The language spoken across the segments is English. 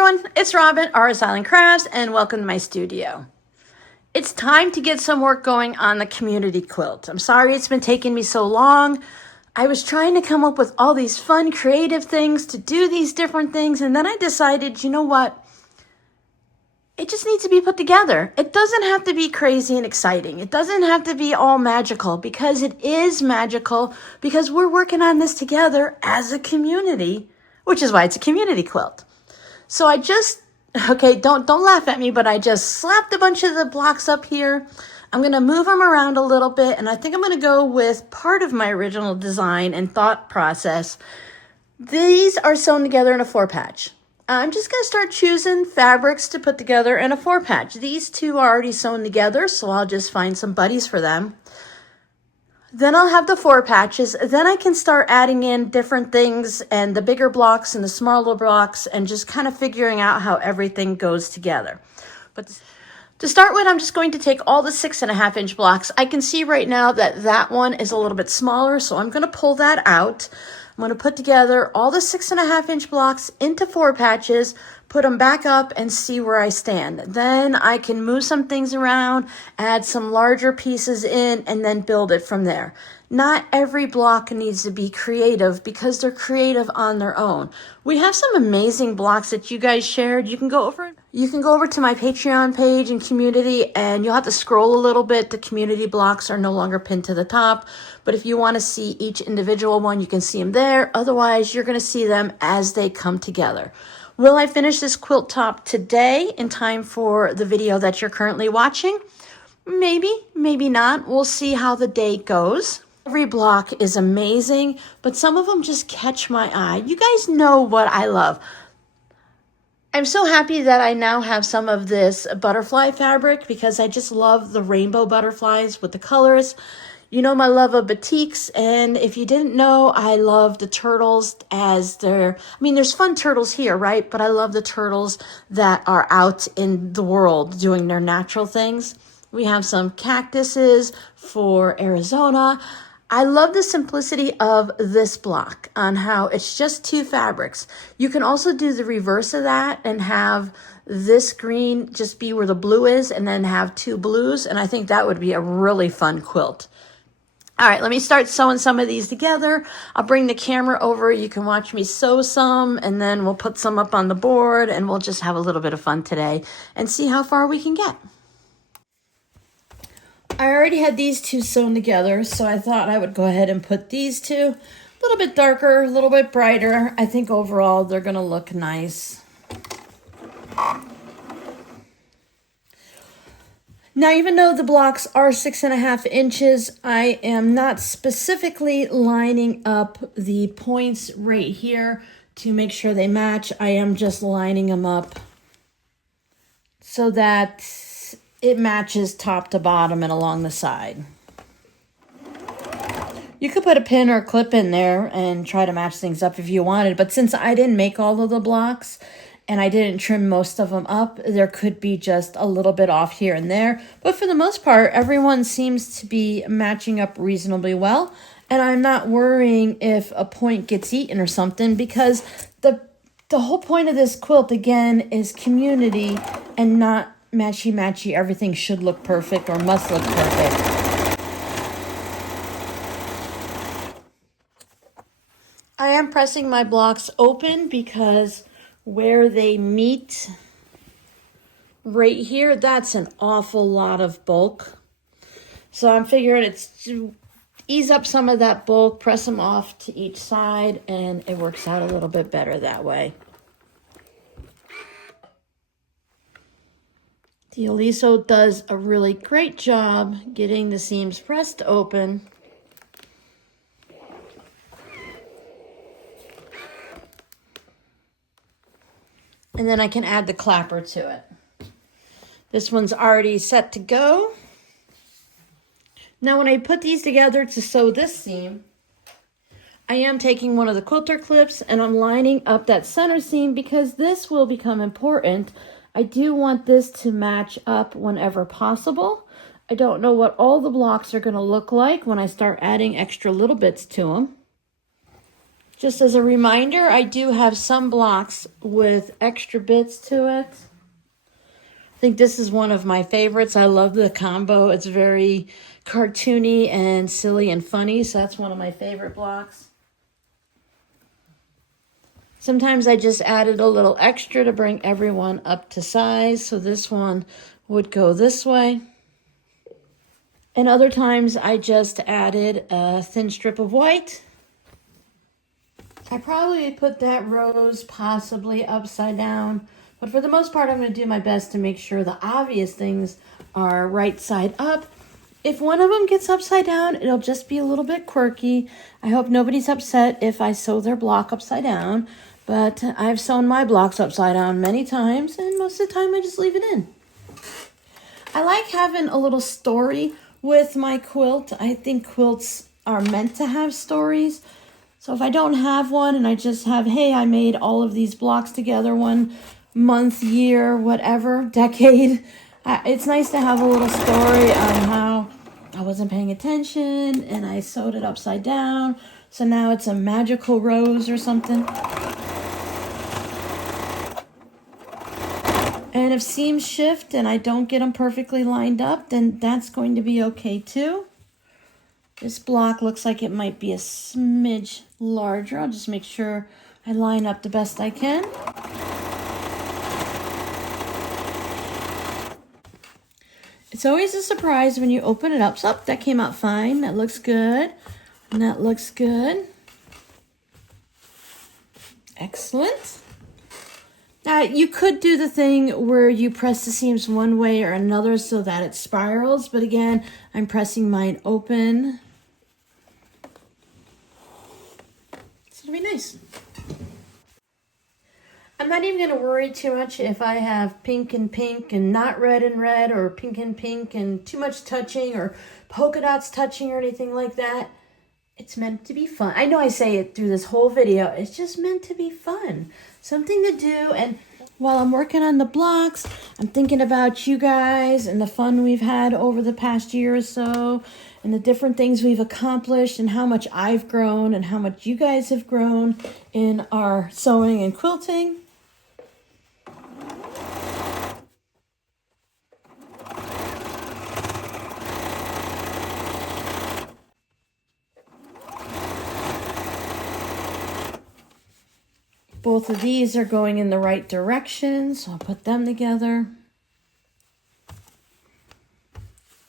everyone, it's Robin, Artist Island Crafts, and welcome to my studio. It's time to get some work going on the community quilt. I'm sorry it's been taking me so long. I was trying to come up with all these fun, creative things to do these different things, and then I decided, you know what? It just needs to be put together. It doesn't have to be crazy and exciting. It doesn't have to be all magical, because it is magical because we're working on this together as a community, which is why it's a community quilt. So I just, okay, don't laugh at me, but I just slapped a bunch of the blocks up here. I'm going to move them around a little bit, and I think I'm going to go with part of my original design and thought process. These are sewn together in a 4-patch. I'm just going to start choosing fabrics to put together in a 4-patch. These two are already sewn together, so I'll just find some buddies for them. Then I'll have the 4 patches. Then I can start adding in different things and the bigger blocks and the smaller blocks and just kind of figuring out how everything goes together. But to start with, I'm just going to take all the 6.5-inch blocks. I can see right now that that one is a little bit smaller, so I'm going to pull that out. I'm going to put together all the 6.5-inch blocks into 4 patches, put them back up, and see where I stand. Then I can move some things around, add some larger pieces in, and then build it from there. Not every block needs to be creative because they're creative on their own. We have some amazing blocks that you guys shared. You can go over to my Patreon page and community, and you'll have to scroll a little bit. The community blocks are no longer pinned to the top, but if you want to see each individual one, you can see them there. Otherwise, you're going to see them as they come together. Will I finish this quilt top today in time for the video that you're currently watching? Maybe, maybe not. We'll see how the day goes. Every block is amazing, but some of them just catch my eye. You guys know what I love. I'm so happy that I now have some of this butterfly fabric because I just love the rainbow butterflies with the colors. You know my love of batiks, and if you didn't know, I love the turtles as there's fun turtles here, right? But I love the turtles that are out in the world doing their natural things. We have some cactuses for Arizona. I love the simplicity of this block on how it's just 2 fabrics. You can also do the reverse of that and have this green just be where the blue is and then have 2 blues. And I think that would be a really fun quilt. All right, let me start sewing some of these together. I'll bring the camera over. You can watch me sew some, and then we'll put some up on the board, and we'll just have a little bit of fun today and see how far we can get. I already had these 2 sewn together, so I thought I would go ahead and put these 2. A little bit darker, a little bit brighter. I think overall they're going to look nice. Now, even though the blocks are 6.5 inches, I am not specifically lining up the points right here to make sure they match. I am just lining them up so that it matches top to bottom and along the side. You could put a pin or a clip in there and try to match things up if you wanted, but since I didn't make all of the blocks and I didn't trim most of them up, there could be just a little bit off here and there. But for the most part, everyone seems to be matching up reasonably well, and I'm not worrying if a point gets eaten or something, because the whole point of this quilt, again, is community and not matchy-matchy. Everything should look perfect or must look perfect. I am pressing my blocks open because where they meet right here, that's an awful lot of bulk. So I'm figuring it's to ease up some of that bulk, press them off to each side, and it works out a little bit better that way. The Aliso does a really great job getting the seams pressed open. And then I can add the clapper to it. This one's already set to go. Now when I put these together to sew this seam, I am taking one of the quilter clips and I'm lining up that center seam because this will become important. I do want this to match up whenever possible. I don't know what all the blocks are going to look like when I start adding extra little bits to them. Just as a reminder, I do have some blocks with extra bits to it. I think this is one of my favorites. I love the combo. It's very cartoony and silly and funny, so that's one of my favorite blocks. Sometimes I just added a little extra to bring everyone up to size, so this one would go this way. And other times I just added a thin strip of white. I probably put that rose possibly upside down, but for the most part I'm going to do my best to make sure the obvious things are right side up. If one of them gets upside down, it'll just be a little bit quirky. I hope nobody's upset if I sew their block upside down, but I've sewn my blocks upside down many times, and most of the time I just leave it in. I like having a little story with my quilt. I think quilts are meant to have stories. So if I don't have one and I just have, hey, I made all of these blocks together 1 month, year, whatever, decade, it's nice to have a little story on how I wasn't paying attention and I sewed it upside down. So now it's a magical rose or something. And if seams shift and I don't get them perfectly lined up, then that's going to be okay too. This block looks like it might be a smidge larger. I'll just make sure I line up the best I can. It's always a surprise when you open it up. So that came out fine. That looks good. And that looks good. Excellent. Now, you could do the thing where you press the seams one way or another so that it spirals. But again, I'm pressing mine open. It'll be nice. I'm not even going to worry too much if I have pink and not red and red, or pink and too much touching, or polka dots touching, or anything like that. It's meant to be fun. I know I say it through this whole video. It's just meant to be fun. Something to do. And while I'm working on the blocks, I'm thinking about you guys and the fun we've had over the past year or so, and the different things we've accomplished, and how much I've grown and how much you guys have grown in our sewing and quilting. Both of these are going in the right direction, so I'll put them together.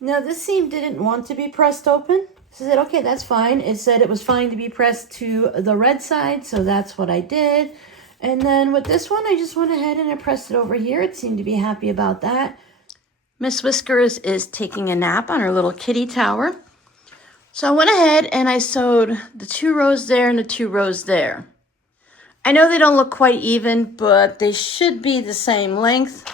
Now this seam didn't want to be pressed open. So I said, okay, that's fine. It said it was fine to be pressed to the red side, so that's what I did. And then with this one, I just went ahead and I pressed it over here. It seemed to be happy about that. Miss Whiskers is taking a nap on her little kitty tower. So I went ahead and I sewed the 2 rows there and the 2 rows there. I know they don't look quite even, but they should be the same length.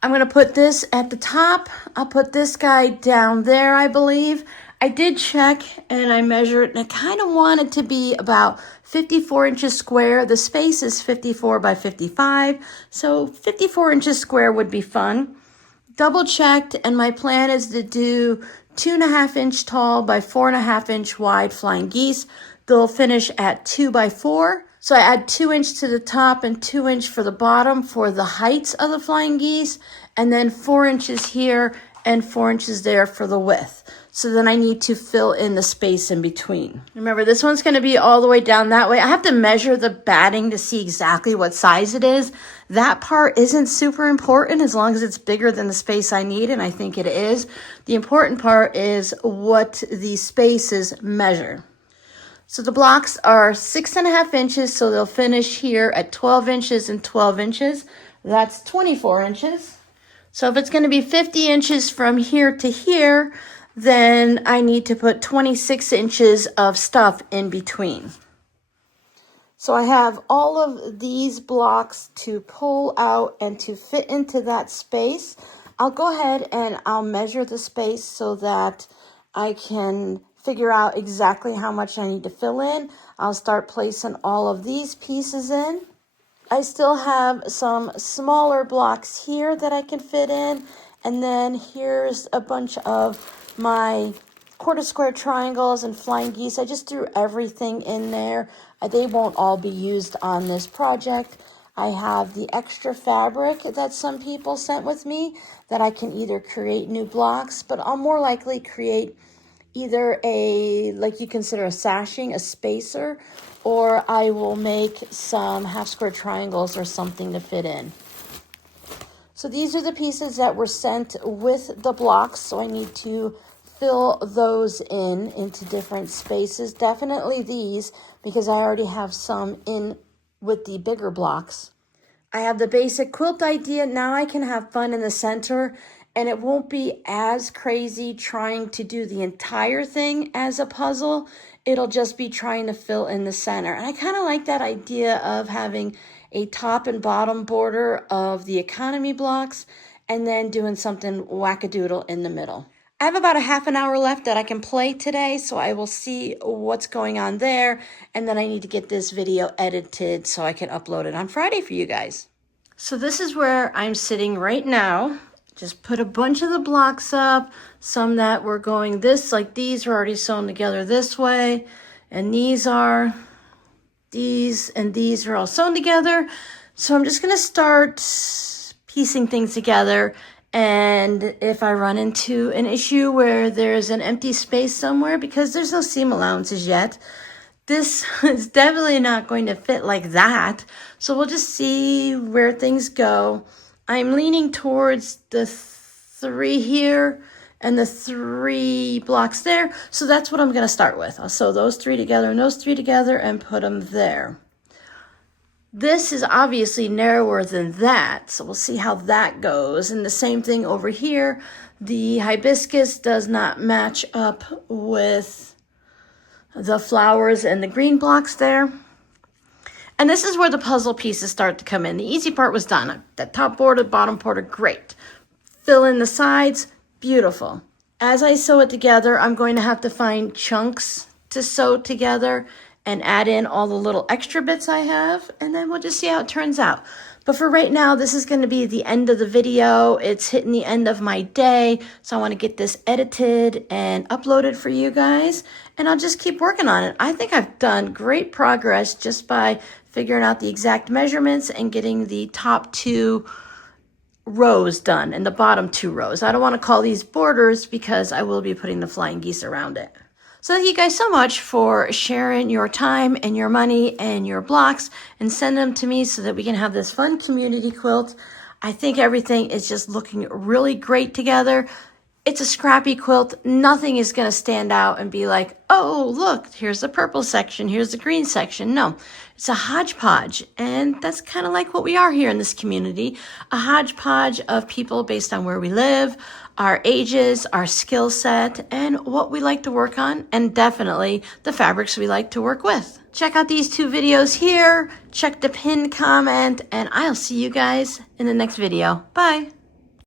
I'm going to put this at the top. I'll put this guy down there, I believe. I did check and I measured, and I kind of want it to be about 54 inches square. The space is 54 by 55, so 54 inches square would be fun. Double checked, and my plan is to do 2.5 inch tall by 4.5 inch wide flying geese. They'll finish at 2 by 4. So I add 2 inch to the top and 2 inch for the bottom for the heights of the flying geese, and then 4 inches here and 4 inches there for the width. So then I need to fill in the space in between. Remember, this one's going to be all the way down that way. I have to measure the batting to see exactly what size it is. That part isn't super important as long as it's bigger than the space I need, and I think it is. The important part is what the spaces measure. So the blocks are 6.5 inches, so they'll finish here at 12 inches and 12 inches. That's 24 inches. So if it's going to be 50 inches from here to here, then I need to put 26 inches of stuff in between. So I have all of these blocks to pull out and to fit into that space. I'll go ahead and I'll measure the space so that I can figure out exactly how much I need to fill in. I'll start placing all of these pieces in. I still have some smaller blocks here that I can fit in. And then here's a bunch of my quarter square triangles and flying geese. I just threw everything in there. They won't all be used on this project. I have the extra fabric that some people sent with me that I can either create new blocks, but I'll more likely create either a, like you consider a sashing, a spacer, or I will make some half square triangles or something to fit in. So these are the pieces that were sent with the blocks, so I need to fill those into different spaces. Definitely these, because I already have some in with the bigger blocks. I have the basic quilt idea. Now I can have fun in the center, and it won't be as crazy trying to do the entire thing as a puzzle. It'll just be trying to fill in the center. And I kind of like that idea of having a top and bottom border of the economy blocks and then doing something wackadoodle in the middle. I have about a half an hour left that I can play today, so I will see what's going on there, and then I need to get this video edited so I can upload it on Friday for you guys. So this is where I'm sitting right now. Just put a bunch of the blocks up, some that were going this, like these were already sewn together this way, and these and these are all sewn together. So I'm just gonna start piecing things together. And if I run into an issue where there's an empty space somewhere, because there's no seam allowances yet, this is definitely not going to fit like that. So we'll just see where things go. I'm leaning towards the 3 here and the 3 blocks there. So that's what I'm going to start with. I'll sew those 3 together and those 3 together and put them there. This is obviously narrower than that, so we'll see how that goes. And the same thing over here. The hibiscus does not match up with the flowers and the green blocks there. And this is where the puzzle pieces start to come in. The easy part was done. The top border, bottom border, great. Fill in the sides, beautiful. As I sew it together, I'm going to have to find chunks to sew together and add in all the little extra bits I have, and then we'll just see how it turns out. But for right now, this is going to be the end of the video. It's hitting the end of my day, so I want to get this edited and uploaded for you guys, and I'll just keep working on it. I think I've done great progress just by figuring out the exact measurements and getting the top 2 rows done and the bottom 2 rows. I don't want to call these borders because I will be putting the flying geese around it. So thank you guys so much for sharing your time and your money and your blocks, and send them to me so that we can have this fun community quilt. I think everything is just looking really great together. It's a scrappy quilt. Nothing is going to stand out and be like, oh, look, here's the purple section, here's the green section. No, it's a hodgepodge. And that's kind of like what we are here in this community, a hodgepodge of people based on where we live, our ages, our skill set, and what we like to work on, and definitely the fabrics we like to work with. Check out these 2 videos here, check the pinned comment, and I'll see you guys in the next video. Bye.